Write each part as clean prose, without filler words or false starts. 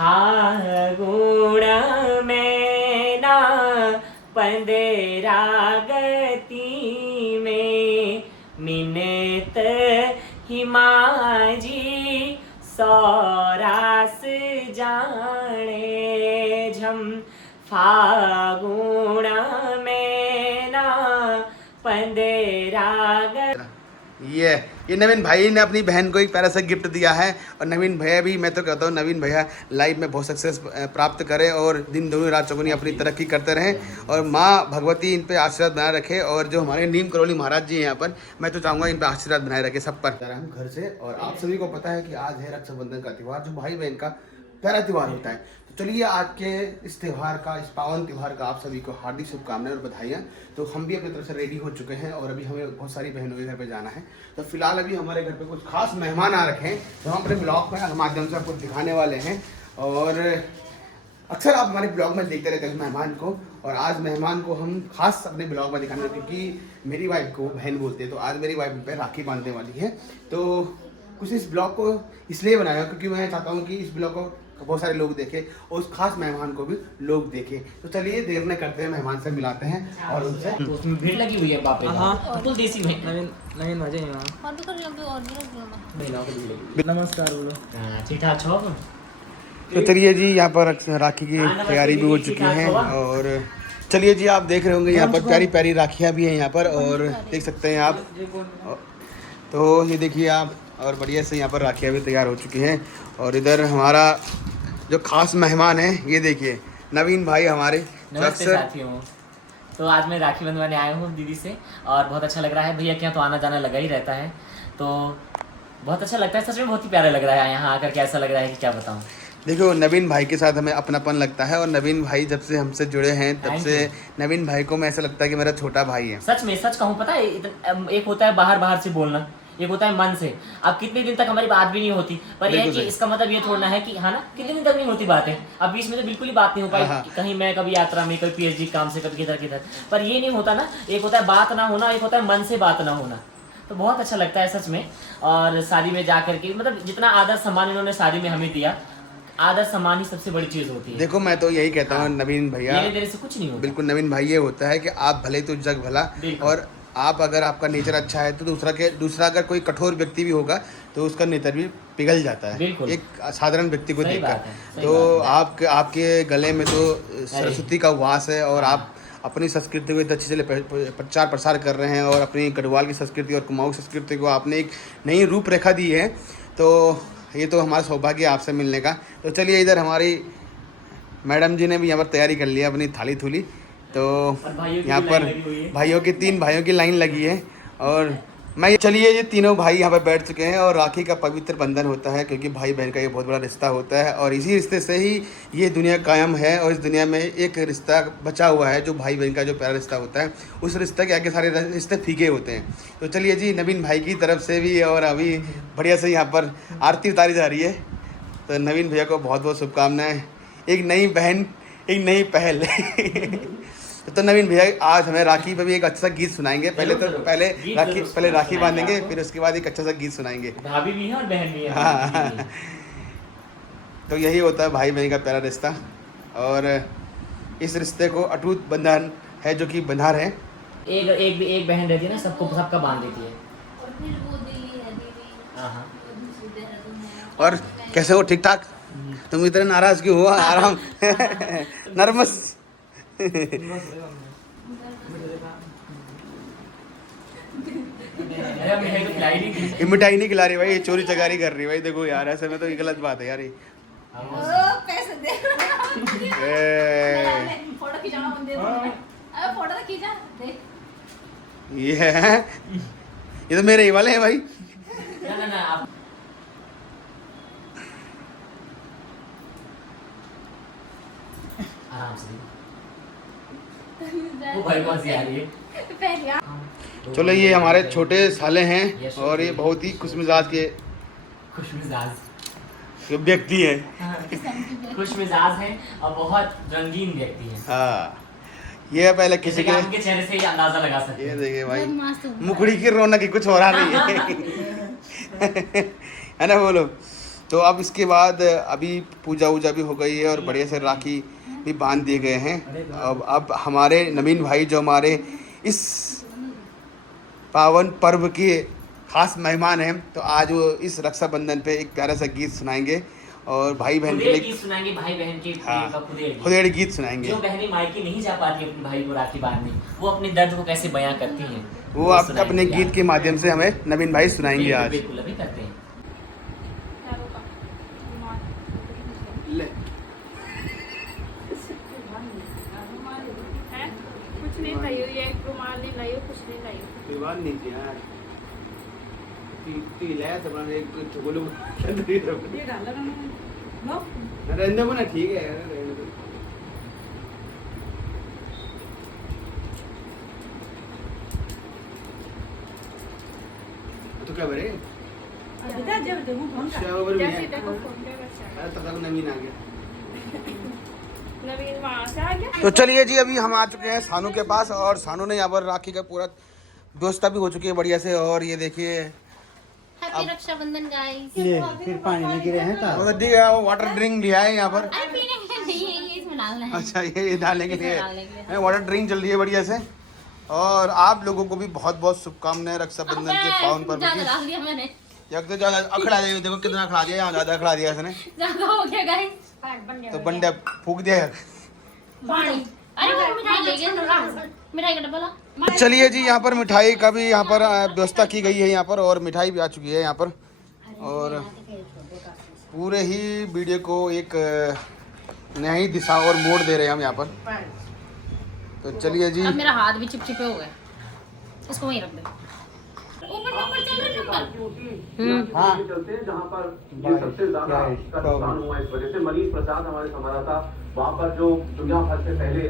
फागुण मैना पंदरागती में मिनत हिमाजी सौरास जाने झम फागुण मैना पंदरागती। ये नवीन भाई ने अपनी बहन को एक प्यारा सा गिफ्ट दिया है और नवीन भैया भी, मैं तो कहता हूँ नवीन भैया लाइफ में बहुत सक्सेस प्राप्त करें और दिन दूनी रात चौगुनी अपनी तरक्की करते रहें और माँ भगवती इन पे आशीर्वाद बनाए रखे। और जो हमारे नीम करोली महाराज जी हैं यहाँ पर, मैं तो चाहूँगा इन पे आशीर्वाद बनाए रखे सब पर। हम घर से, और आप सभी को पता है कि आज है रक्षाबंधन का त्यौहार, जो भाई बहन का प्यारा त्यौहार होता है। तो चलिए आज के इस त्यौहार का, इस पावन त्यौहार का आप सभी को हार्दिक शुभकामनाएं और बधाइयाँ। तो हम भी अपनी तरफ से रेडी हो चुके हैं और अभी हमें बहुत सारी बहनों के घर पे जाना है। तो फिलहाल अभी हमारे घर पे कुछ खास मेहमान आ रखे हैं जो हम अपने ब्लॉग के माध्यम से आपको दिखाने वाले हैं। और अक्सर आप हमारे ब्लॉग में देखते रहते हैं मेहमान को, और आज मेहमान को हम खास अपने ब्लॉग में दिखाने, क्योंकि मेरी वाइफ को बहन बोलते हैं। तो आज मेरी वाइफ पे राखी बांधने वाली है। तो कुछ इस ब्लॉग को इसलिए बनाया क्योंकि मैं चाहता हूँ कि इस ब्लॉग को बहुत सारे लोग देखें और उस खास मेहमान को भी लोग देखें। तो चलिए देर न करते हैं, मेहमान से मिलाते हैं और उनसे। तो उसमें भीड़ लगी हुई है बाप रे। हाँ फुल देसी में नवीन मजे हैं वहाँ। नमस्कार बोलो। ठीक ठाक छो। तो चलिए जी, यहाँ पर राखी की तैयारी भी हो चुकी है। और चलिए जी, आप देख रहे होंगे यहाँ पर प्यारी प्यारी राखियाँ भी हैं यहाँ पर, और देख सकते हैं आप। तो ये देखिए आप, और बढ़िया से यहाँ पर राखियाँ भी तैयार हो चुकी हैं। और इधर हमारा जो खास मेहमान है, ये देखिए नवीन भाई हमारे। नमस्ते साथियों। तो आज मैं राखी बंधवाने आया हूँ दीदी से, और बहुत अच्छा लग रहा है। भैया के यहाँ तो आना जाना लगा ही रहता है, तो बहुत अच्छा लगता है। सच में बहुत ही प्यारा लग रहा है यहाँ आकर के। ऐसा लग रहा है कि क्या बताऊँ। देखो, नवीन भाई के साथ हमें अपनापन लगता है, और नवीन भाई जब से हमसे जुड़े हैं तब से नवीन भाई को मैं ऐसा लगता है कि मेरा छोटा भाई है। सच में, सच कहूँ, पता है, एक होता है बाहर से बोलना, एक होता है मन से। अब कितने दिन तक हमारी बात भी नहीं होती, पर यह है कि इसका मतलब ये थोड़ा है कि हाँ ना, कितने दिन तक नहीं होती बातें। अब बीच में तो बिल्कुल ही बात नहीं हो पाई। कहीं मैं कभी यात्रा में, कभी पीएचडी काम से, कभी किधर किधर, पर ये नहीं होता ना। एक होता है बात ना होना, एक होता है मन से बात ना होना। तो बहुत अच्छा लगता है सच में। और शादी में जा करके, मतलब जितना आदर सम्मान इन्होंने शादी में हमें दिया, आदर सम्मान ही सबसे बड़ी चीज होती है। देखो, मैं तो यही कहता हूँ नवीन भैया, मेरे से कुछ नहीं होता। बिल्कुल नवीन भाई, ये होता है कि आप भले तो जग भला, और आप अगर आपका नेचर अच्छा है तो दूसरा अगर कोई कठोर व्यक्ति भी होगा तो उसका नेचर भी पिघल जाता है एक साधारण व्यक्ति को देखकर। तो आपके गले में तो सरस्वती का वास है, और आप अपनी संस्कृति को इतने अच्छे से प्रचार प्रसार कर रहे हैं, और अपनी गढ़वाल की संस्कृति और कुमाऊं संस्कृति को आपने एक नई रूपरेखा दी है। तो ये तो हमारा सौभाग्य है आपसे मिलने का। तो चलिए, इधर हमारी मैडम जी ने भी यहाँ पर तैयारी कर लिया अपनी थाली थूली। तो यहाँ पर भाइयों की 3 भाइयों की लाइन लगी है, और मैं चलिए ये तीनों भाई यहाँ पर बैठ चुके हैं। और राखी का पवित्र बंधन होता है, क्योंकि भाई बहन का ये बहुत बड़ा रिश्ता होता है, और इसी रिश्ते से ही ये दुनिया कायम है। और इस दुनिया में एक रिश्ता बचा हुआ है, जो भाई बहन का जो प्यारा रिश्ता होता है। उस रिश्ते के आगे सारे रिश्ते फीके होते हैं। तो चलिए जी, नवीन भाई की तरफ से भी, और अभी बढ़िया से यहाँ पर आरती उतारी जा रही है। तो नवीन भैया को बहुत बहुत शुभकामनाएँ। एक नई बहन, एक नई पहल। तो नवीन भैया आज हमें राखी पे भी एक अच्छा सा गीत सुनाएंगे। पहले राखी बांधेंगे, फिर उसके बाद एक अच्छा सा गीत सुनाएंगे। भाभी भी है और बहन भी है। हाँ। तो यही होता है भाई बहन का प्यारा रिश्ता, और इस रिश्ते को अटूट बंधन है जो कि बंधा रहे। एक बहन रहती है ना, सबका बांध देती है। और कैसे हो? ठीक ठाक? तुम इतने नाराज क्यों हुआ? आराम। नर्वस। मिठाई नहीं खिला रही भाई, चोरी चकारी कर रही भाई। देखो यार, ऐसे में तो ये गलत बात है यार। पैसे दे। फोटो खिंचाना बंद दे। अरे फोटो तो खींचा देख। ये तो मेरे ही वाले हैं भाई। ना आप आराम से। वो भाई कौन सी आ रही है? चलो, ये हमारे छोटे साले हैं, और ये बहुत ही खुशमिजाज के व्यक्ति हैं। खुशमिजाज हैं और बहुत रंगीन व्यक्ति हैं। हाँ, ये पहले किसी के चेहरे से ही अंदाजा लगा सकते हैं। ये देखिए भाई, मुखड़ी की रौनक की कुछ हो रहा नहीं है। है ना? बोलो। तो अब इसके बाद अभी पूजा वूजा भी हो गई है और बढ़िया से राखी भी बांध दिए गए हैं। अब हमारे नवीन भाई जो हमारे इस पावन पर्व के खास मेहमान हैं, तो आज वो इस रक्षाबंधन पे एक प्यारा सा गीत सुनाएंगे और भाई बहन के लिए गीत सुनाएंगे, भाई बहन के हाँ, का खुदेड़ गीत सुनाएंगे। जो बहनें मायके नहीं जा पाती अपने भाई को राखी बांधने, वो अपने दर्द को कैसे बयां करती हैं, वो आप अपने गीत के माध्यम से हमें नवीन भाई सुनाएंगे आज। बिल्कुल अभी करते हैं। कुछ नहीं लाई हुई है, रुमाल नहीं लाई हो, कुछ नहीं लाई हो। विवाद नहीं किया यार, ती ले तो बना एक चुगलो ये डाला ना रहने दो ना, ठीक है यार, रहने दो। तो क्या बरे जैसे देखो फोन पे बस आया। तब तक नवीन आ गया। नवीन वहाँ से आ गया। तो चलिए जी, अभी हम आ चुके हैं सानू के पास और सानू ने यहाँ पर राखी का पूरा व्यवस्था भी हो चुकी है बढ़िया से। और ये देखिए हैप्पी रक्षाबंधन गाइस। ये फिर पानी में गिरे हैं था। वो वाटर ड्रिंक लिया है यहाँ पर। अरे पीने के लिए नहीं है, इसमें डालना है। अच्छा, ये डालने के लिए डालने के लिए। वाटर ड्रिंक चल रही है बढ़िया से। और आप लोगों को भी बहुत बहुत शुभकामनाएं रक्षाबंधन के पावन पर्व ज्यादा की। डाल दिया मैंने, एक तो ज्यादा अखड़ा दिया, देखो कितना अखड़ा दिया, यहाँ ज्यादा अखड़ा दिया इसने, ज्यादा हो गया गाइस। तो बंडे फूक दिया। पानी, अरे वो मिठाई ले गया, मिठाई का डब्बा ला। तो चलिए जी, यहाँ पर मिठाई का भी यहाँ पर व्यवस्था की गई है यहाँ पर, और मिठाई भी आ चुकी है यहाँ पर। और पूरे ही वीडियो को एक नई दिशा और मोड़ दे रहे हैं हम यहाँ पर। तो चलिए जी, अब मेरा हाथ भी चिपचिपे हो गए, इसको वहीं रख दे। ऊपर ऊपर चल रहा है। हाँ चलते हैं जहाँ पर ये सबसे ज्यादा का नुकसान हुआ इस वजह से। मनीष प्रसाद हमारे संवाददाता वहाँ पर जो दुनिया भर से पहले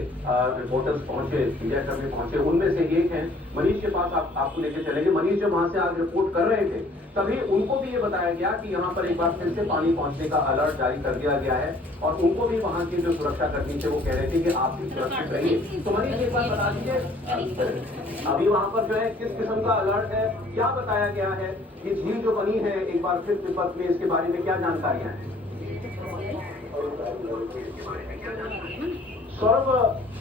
रिपोर्टर्स पहुंचे, इंडिया करने पहुंचे, उनमें से एक हैं। मनीष के पास आपको लेके चलेंगे। मनीष जब वहाँ से आज रिपोर्ट कर रहे थे, तभी उनको भी ये बताया गया कि यहाँ पर एक बार फिर से पानी पहुंचने का अलर्ट जारी कर दिया गया है। और उनको भी वहाँ की जो सुरक्षा कर्मी थे वो कह रहे थे कि आप भी सुरक्षित रहिए। तो मनीष एक बार बता दीजिए, अभी वहाँ पर जो है किस किस्म का अलर्ट है, क्या बताया गया है, ये झील जो बनी है एक बार फिर तिब्बत में, इसके बारे में क्या जानकारियाँ हैं? सौरभ,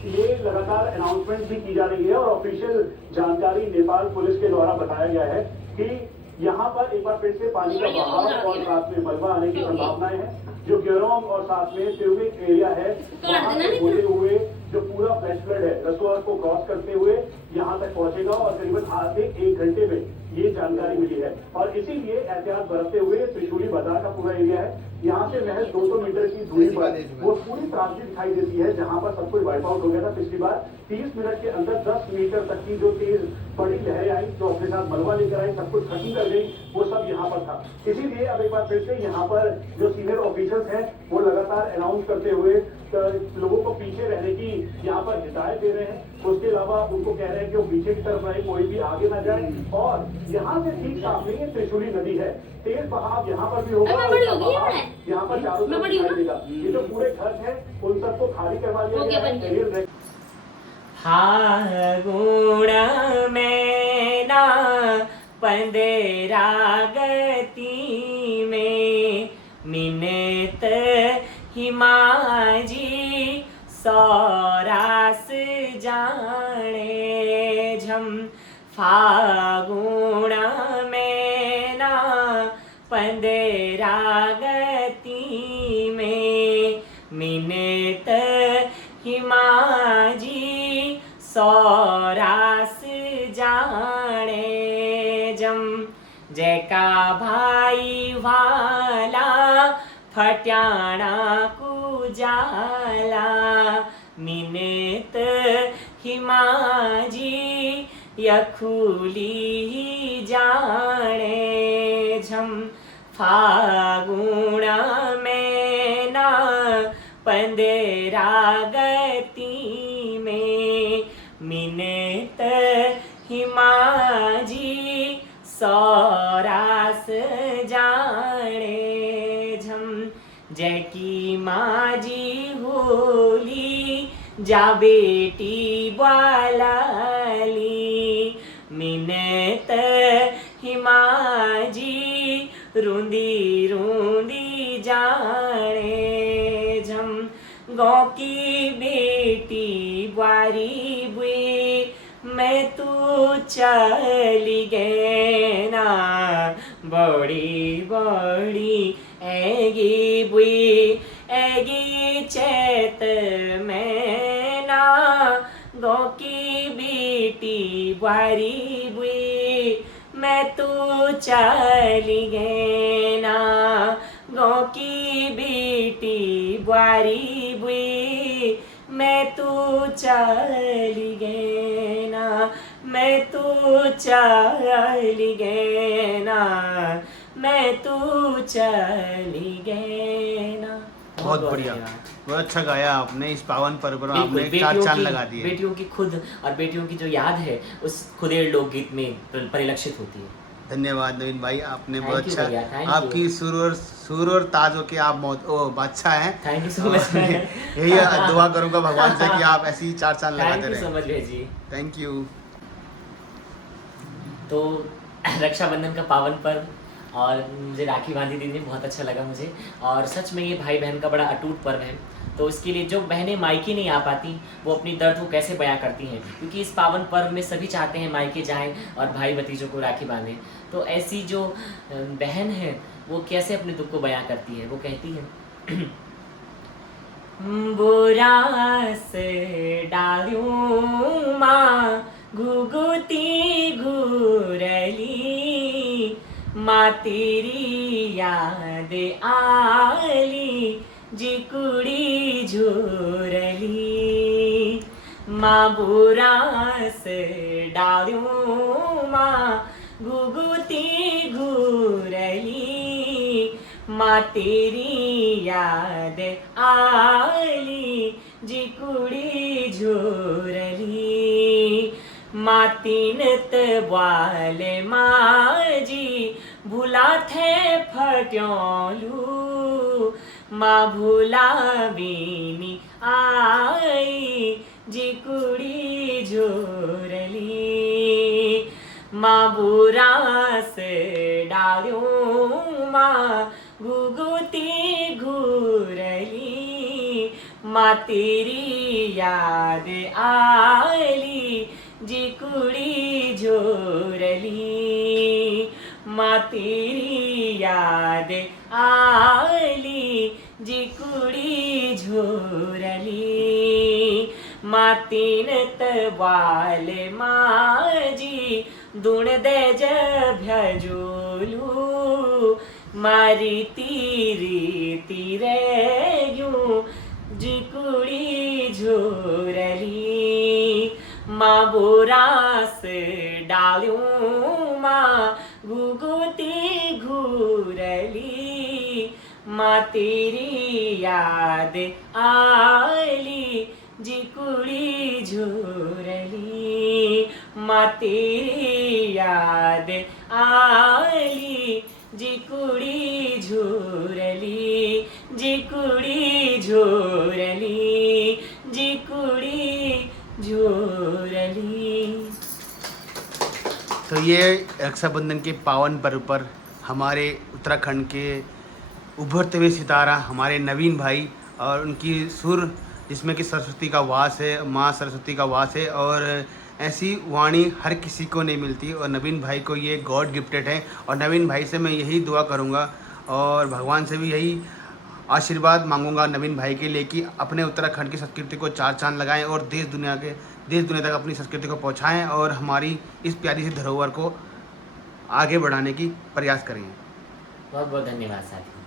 ये लगातार अनाउंसमेंट भी की जा रही है और ऑफिशियल जानकारी नेपाल पुलिस के द्वारा बताया गया है कि यहाँ पर एक बार फिर से पानी का बहाव और साथ में मलबा आने की संभावनाएं हैं। जो ग्योरोंग और साथ में तिरुविक एरिया है, वहाँ से होते हुए जो पूरा फ्लैश फ्लड है रसोआ को क्रॉस करते हुए यहाँ तक पहुंचेगा और करीबन आधे 1 घंटे में ये जानकारी मिली है। और इसीलिए एहतियात बरतते हुए त्रिशूली बाजार का पूरा एरिया है, यहाँ से महज 200 मीटर की दूरी पर वो पूरी त्रासदी दिखाई देती है जहाँ पर सब कुछ वाइप आउट हो गया था पिछली बार। 30 मिनट के अंदर 10 मीटर तक की जो तेज बड़ी लहरें आई, जो अपने साथ मलबा लेकर आई, सब कुछ खत्म कर गई, वो सब यहाँ पर था। इसीलिए अब एक बार फिर से यहाँ पर जो सीनियर ऑफिसर्स हैं वो लगातार अनाउंस करते हुए लोगों को पीछे रहने की यहाँ पर हिदायत दे रहे हैं। उसके अलावा उनको कह रहे हैं कि वो पीछे की तरफ रहे, कोई भी आगे ना जाए। और यहाँ से ठीक सामने ये त्रिशूली नदी है, तेज बहाव यहाँ पर भी होगा, यहाँ पर चारों तरफ दिखाई देगा। ये जो पूरे घर हैं उन सबको खाली करवा दिया गया है। फागुण मैना पंदेरा गति में मिनत हिमाजी सौरास जाने झम। फागुण मैना पंदेरा गति में मिनत हिमाजी सौरास जाने जम। जय का भाई वाला फट्याणा कुजाला मिनत हिमाजी यखुली जाने झम। फागुण मैना पंदेरा गति में मिनत हिमाजी सौरास जाने झम। जय की माजी होली जा बेटी बालाली मिनत हिमाजी रूंदी रूंदी गाँव की बेटी बारी बुए मैं तू चली गए ना बड़ी बड़ी ऐगी बुई ऐगी चैत में ना गाँव की बेटी बारी बुई मैं तू चली गए ना गाँव की बेटी बारी बुई मैं तू चली गए ना मैं तू चली गए ना मैं तू चली गए ना। बहुत बढ़िया, बहुत अच्छा गाया आपने। इस पावन पर्व पर आपने बिल्कुल, चार चांद लगा दिए। बेटियों की खुद और बेटियों की जो याद है उस खुदेड़ लोकगीत में परिलक्षित होती है। धन्यवाद नवीन भाई, आपने Thank बहुत you अच्छा भैया, thank आपकी सुर और ताजों के आप बादशाह हैं। Thank you so much. यही दुआ करूंगा भगवान से कि आप ऐसी चार चांद लगाते थैंक यू सो रहें। मच जी। Thank you. तो रक्षाबंधन का पावन पर्व और मुझे राखी बांधी दीदी बहुत अच्छा लगा मुझे, और सच में ये भाई बहन का बड़ा अटूट पर्व है। तो इसके लिए जो बहनें मायके नहीं आ पाती वो अपनी दर्द को कैसे बयां करती हैं, क्योंकि इस पावन पर्व में सभी चाहते हैं मायके जाएं और भाई भतीजों को राखी बांधें। तो ऐसी जो बहन है वो कैसे अपने दुख को बयां करती है, वो कहती है बुरास डालूं माँ घुघुती घूरली माँ तेरी याद आली जी कुड़ी झूरली माँ बुरास डालूं माँ घुघुती घूरली माँ तेरी याद आली जी कुड़ी झूरली माँ तीन तबाले माँ जी भुला थे फट्योलू माँ भुला बीनी आई जी कुड़ी झूरली माँ बुरास डालूं माँ घुघुती घूरली माँ तेरी याद आली जी कुड़ी झूरली माँ तेरी याद आली जी कुड़ी झूरली माँ तीन तबाले माँ जी दुण दे भजोलू मारी तीरी तीरे यूं जी कुड़ी झूरली माँ बुरास डालूं माँ घुघुती घूरली माँ तेरी याद आली जी कुड़ी झूरली माँ तेरी याद आली जी कुड़ी झूरली जी कुड़ी झूरली जी कुड़ी झूरली। तो ये रक्षाबंधन के पावन पर्व पर हमारे उत्तराखंड के उभरते हुए सितारा हमारे नवीन भाई और उनकी सुर जिसमें कि सरस्वती का वास है, माँ सरस्वती का वास है, और ऐसी वाणी हर किसी को नहीं मिलती और नवीन भाई को ये गॉड गिफ्टेड है। और नवीन भाई से मैं यही दुआ करूँगा और भगवान से भी यही आशीर्वाद मांगूंगा नवीन भाई के लिए कि अपने उत्तराखंड की संस्कृति को चार चांद लगाएं और देश दुनिया तक अपनी संस्कृति को पहुंचाएं और हमारी इस प्यारी सी धरोहर को आगे बढ़ाने की प्रयास करें। बहुत बहुत धन्यवाद साथी।